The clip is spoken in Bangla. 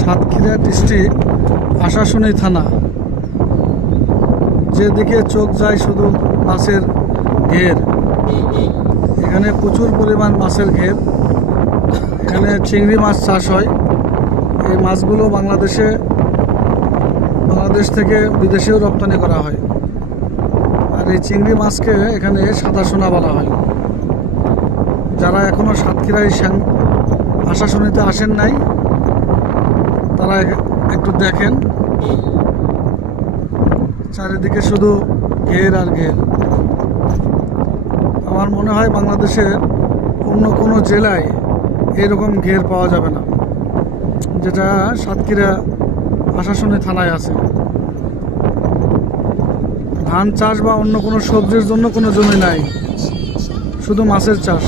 সাতক্ষীরা ডিস্ট্রিক্ট আশাশুনি থানা। যেদিকে চোখ যায় শুধু মাছের ঘের। এখানে প্রচুর পরিমাণ মাছের ঘের। এখানে চিংড়ি মাছ চাষ হয়। এই মাছগুলো বাংলাদেশ থেকে বিদেশেও রপ্তানি করা হয়। আর এই চিংড়ি মাছকে এখানে সাদা সোনা বলা হয়। যারা এখনো সাতক্ষীরায় আশাশুনিতে আসেন নাই, তারা একটু দেখেন, চারিদিকে শুধু ঘের আর ঘের। আমার মনে হয় বাংলাদেশের অন্য কোনো জেলায় এরকম ঘের পাওয়া যাবে না, যেটা সাতক্ষীরা আশাশুনি থানায় আছে। ধান চাষ বা অন্য কোনো সবজির জন্য কোনো জমি নাই, শুধু মাছের চাষ।